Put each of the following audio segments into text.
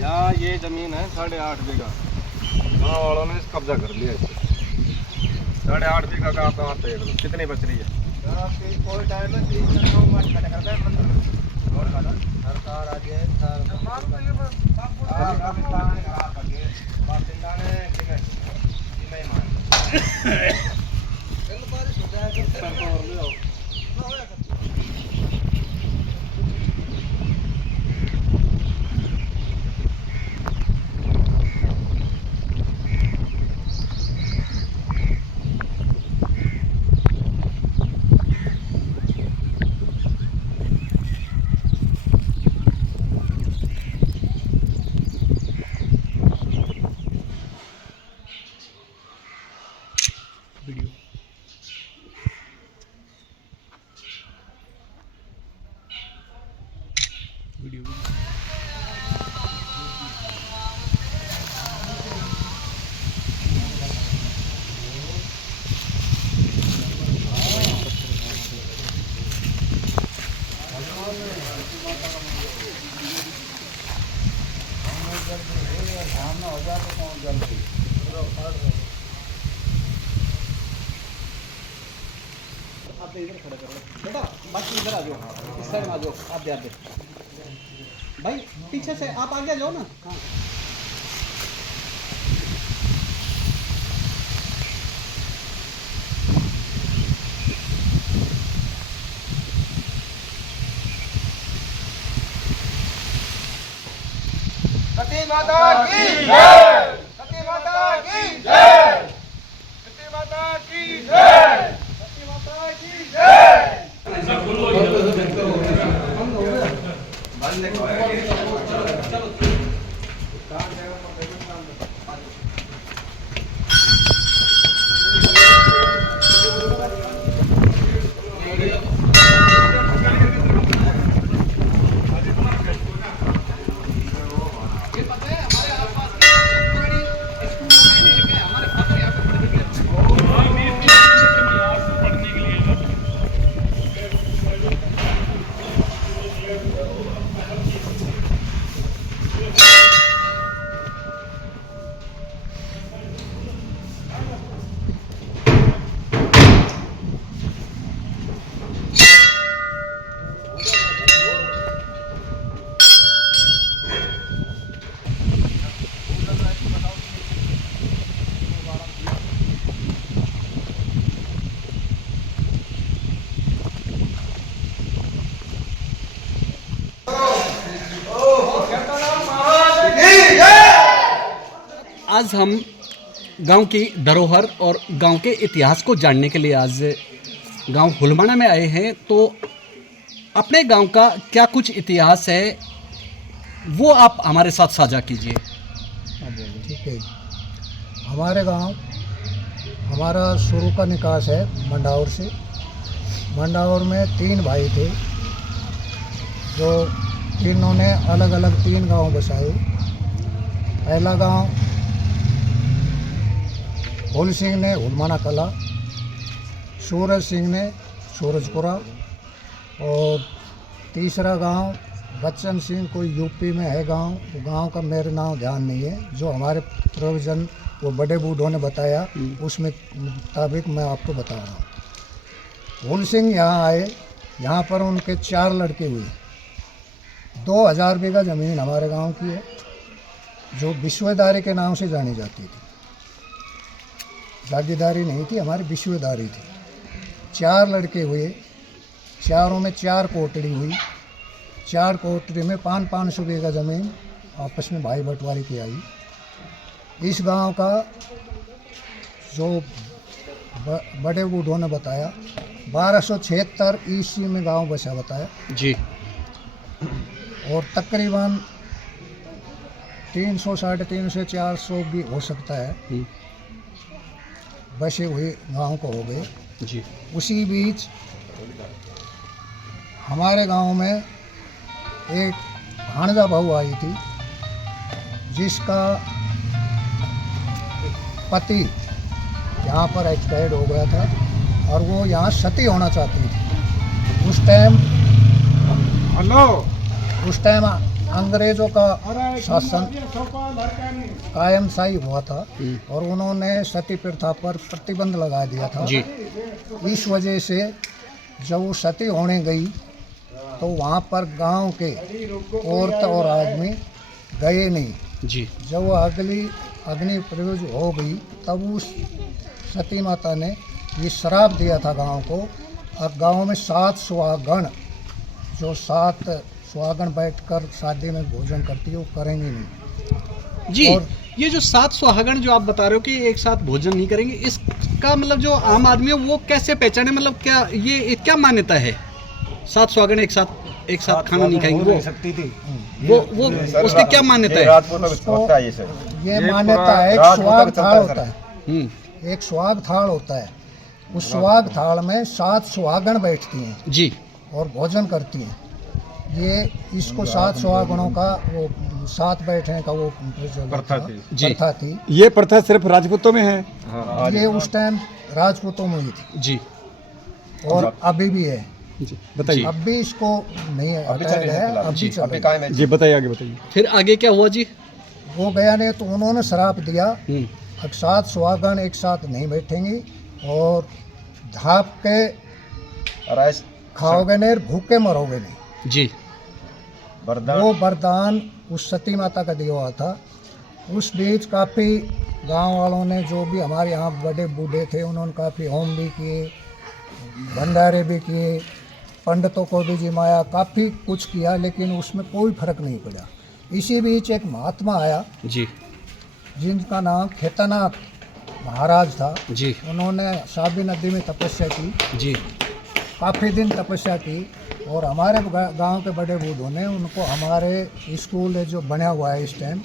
यहाँ ये जमीन है 8.5 बीघा, गाँव वालों ने कब्जा कर लिया। 8.5 बीघा का आप देख लो कितनी बच रही है। आप इधर खड़ा करो बेटा, बाकी इधर आ जाओ, इस साइड में आ जाओ। आप ध्यान दे भाई, पीछे से आप आगे जाओ ना। हाँ सती माता की जय, सती माता की जय, सती माता की जय, सती माता की जय। आज हम गांव की धरोहर और गांव के इतिहास को जानने के लिए आज गांव हुलमाना में आए हैं। तो अपने गांव का क्या कुछ इतिहास है वो आप हमारे साथ साझा कीजिए। ठीक है, हमारे गांव हमारा शुरू का निकास है मंडावर से। मंडावर में 3 भाई थे जो तीनों ने अलग अलग 3 गांव बसाए। पहला गांव भोल सिंह ने हुलमाना कला, सूरज सिंह ने सूरजपुरा, और तीसरा गांव बच्चन सिंह कोई यूपी में है गांव, वो गांव का मेरे नाम ध्यान नहीं है। जो हमारे प्रोविजन वो बड़े बूढ़ों ने बताया उसमें मुताबिक मैं आपको बता रहा हूँ। फूल सिंह यहाँ आए, यहाँ पर उनके 4 लड़के हुए। 2000 बीघा ज़मीन हमारे गांव की है, जो विश्वेदारी के नाम से जानी जाती थी। जागीरदारी नहीं थी हमारी, विश्वेदारी थी। 4 लड़के हुए, चारों में 4 कोटड़ी हुई। 4 कोटड़ी में 500 बीघा ज़मीन आपस में भाई बंटवारी की आई। इस गांव का जो बड़े बूढ़ों ने बताया 1276 ईस्वी में गांव बसा बताया जी। और तकरीबन 300 साढ़े 300 400 भी हो सकता है बसे हुए गांव को हो गए जी। उसी बीच हमारे गांव में एक भाणजा बहू आई थी, जिसका पति यहाँ पर एक्सपायर्ड हो गया था और वो यहाँ सती होना चाहती थी। उस टाइम अंग्रेज़ों का शासन कायमशाही हुआ था और उन्होंने सती प्रथा पर प्रतिबंध लगा दिया था जी। इस वजह से जब वो सती होने गई तो वहाँ पर गांव के औरत और आदमी गए नहीं जी। जब वो अग्नि प्रवेश हो गई तब उस सती माता ने ये श्राप दिया था गांव को। अब गांव में 7 सुहागण, जो 7 सुहागण बैठकर शादी में भोजन करती है, वो करेंगे नहीं। जी। और ये जो 7 सुहागण जो आप बता रहे हो कि एक साथ भोजन नहीं करेंगे, इसका मतलब जो आम आदमी है वो कैसे पहचाने, मतलब क्या ये क्या मान्यता है? 7 सुहागण एक साथ खाना नहीं खाएंगे, वो उसकी क्या मान्यता है? ये मान्यता है, एक सुहाग थाल होता है, एक सुहाग थाल होता है। उस सुहाग थाल में 7 सुहागण बैठती हैं जी और भोजन करती हैं। ये इसको 7 सुहागणों का वो 7 बैठने का वो प्रथा थी। ये प्रथा सिर्फ राजपूतों में है? ये उस टाइम राजपूतों में ही थी जी। और अभी भी है। जी बताइए। अब भी इसको नहीं हटाया गया है, अब भी चल रहा है। जी बताइए, आगे बताइए। फिर आगे क्या हुआ जी? वो गया नहीं तो उन्होंने श्राप दिया, अब 7 सुहागण एक साथ नहीं बैठेंगी और धाप के खाओगे नहीं, भूखे मरोगे नहीं जी। वो वरदान उस सती माता का दिया हुआ था। उस बीच काफ़ी गांव वालों ने, जो भी हमारे यहाँ बड़े बूढ़े थे, उन्होंने काफ़ी होम भी किए, भंडारे भी किए, पंडितों को भी जिमाया, काफ़ी कुछ किया, लेकिन उसमें कोई फर्क नहीं पड़ा। इसी बीच एक महात्मा आया जी जिनका नाम खेतनाथ महाराज था जी उन्होंने साबी नदी में तपस्या की जी। काफ़ी दिन तपस्या की और हमारे गांव के बड़े बूढ़ों ने उनको हमारे स्कूल है जो बना हुआ है इस टाइम,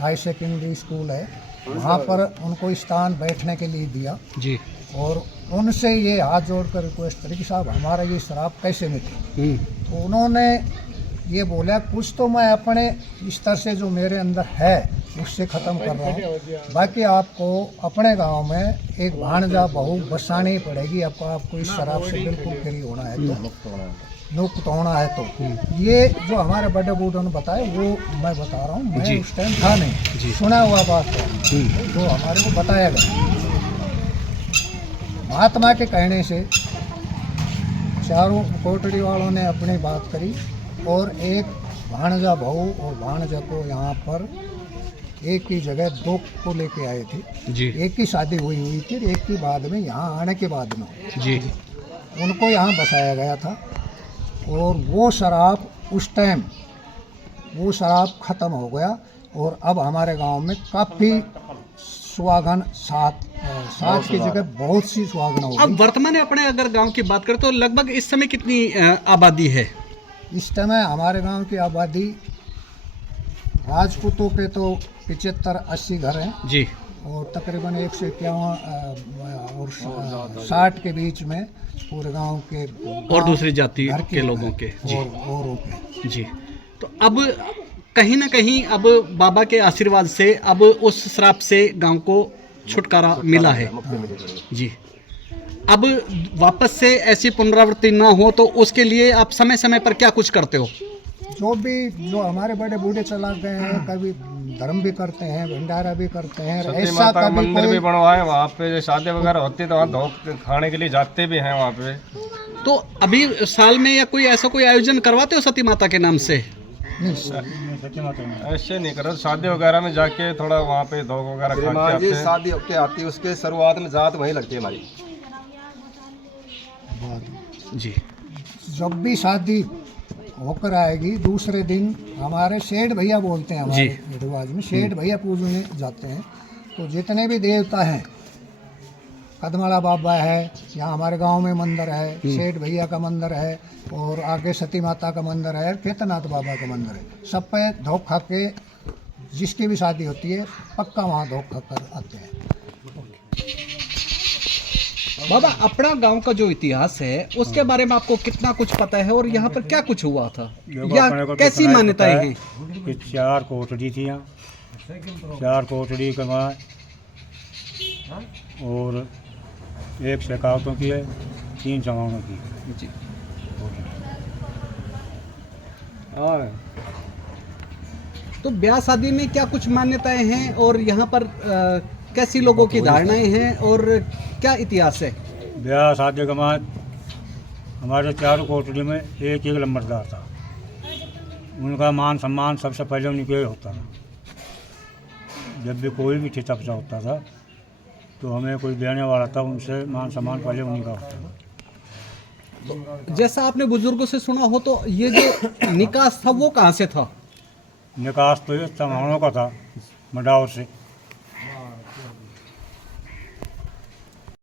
हाई सेकेंडरी स्कूल है, वहाँ पर उनको स्थान बैठने के लिए दिया जी। और उनसे ये हाथ जोड़कर रिक्वेस्ट करी कि साहब हमारा ये शराब कैसे मिटे। तो उन्होंने ये बोला कुछ तो मैं अपने स्तर से जो मेरे अंदर है उससे ख़त्म कर रहा हूँ, बाकी आपको अपने गांव में एक भाणजा बहू बसानी पड़ेगी, आपको इस शराब से बिल्कुल फ्री होना है, तो मुक्त होना है। तो ये जो हमारे बड़े बूढ़ों ने बताया वो मैं बता रहा हूँ, मैं उस टाइम था नहीं, सुना हुआ बात है जो हमारे को बताया गया। महात्मा के कहने से चारों कोटड़ी वालों ने अपनी बात करी और एक भाणजा बहू और भाणजा को यहाँ पर एक ही जगह 2 को लेके आए थे जी। एक ही शादी हुई थी, एक ही बाद में यहाँ आने के बाद में जी उनको यहाँ बसाया गया था और वो शराब उस टाइम वो शराब ख़त्म हो गया और अब हमारे गांव में काफ़ी सुहागन 7 की जगह बहुत सी सुहागन हो अब गई। वर्तमान अपने अगर गांव की बात करें तो लगभग इस समय कितनी आबादी है? इस समय हमारे गांव की आबादी राजपूतों के तो 75-80 घर हैं जी और तकरीबन 151 और 60 के बीच में पूरे गांव के और दूसरी जाति घर के लोगों के जी औरों के। जी। तो अब कहीं ना कहीं अब बाबा के आशीर्वाद से अब उस श्राप से गांव को छुटकारा मिला है जी। अब वापस से ऐसी पुनरावृत्ति ना हो तो उसके लिए आप समय समय पर क्या कुछ करते हो? जो हमारे बड़े बूढ़े चला गए हैं, कभी धर्म भी करते हैं, भंडारा भी करते हैं, सती ऐसा माता का कभी मंदिर भी कोई बनवाए वहाँ पे, शादी वगैरह होती है तो वहाँ धोख खाने के लिए जाते भी हैं वहाँ पे। तो अभी साल में या कोई ऐसा कोई आयोजन करवाते हो सती माता के नाम से? ऐसे नहीं करो, शादी वगैरह में जाके थोड़ा वहाँ पे धोख वगैरह खा के आते हैं। शादी होके आती है, उसके शुरुआत में जात वहीं लगती है हमारी। जी जब भी शादी होकर आएगी दूसरे दिन हमारे सेठ भैया बोलते हैं, हमारे रिवाज में सेठ भैया पूजने जाते हैं। तो जितने भी देवता हैं, कदमाला बाबा है, यहाँ हमारे गांव में मंदिर है, सेठ भैया का मंदिर है, और आगे सती माता का मंदिर है, केतनाथ बाबा का मंदिर है, सब पे धोख खा के जिसकी भी शादी होती है पक्का वहाँ धोख खा कर आते हैं। बाबा, अपना गांव का जो इतिहास है उसके बारे में आपको कितना कुछ पता है और यहाँ पर क्या कुछ हुआ था या कैसी मान्यताएं हैं? कि 4 कोठड़ी थी यहाँ, 4 कोठड़ी के बाद और 1 शेखावतों की है, 3 जवानों की। जी। और तो ब्याह शादी में क्या कुछ मान्यताएं हैं और यहाँ पर कैसी लोगों की धारणाएं हैं और क्या इतिहास है? ब्याह शादी के बाद हमारे 4 कोठड़ी में एक लंबरदार था, उनका मान सम्मान सबसे पहले उनके होता था। जब भी कोई भी ठिठा होता था तो हमें कोई देने वाला था, उनसे मान सम्मान पहले उन्हीं का होता था। जैसा आपने बुजुर्गों से सुना हो तो ये जो निकास था वो कहाँ से था? निकास तो ये तमामों का था, मंडावर से।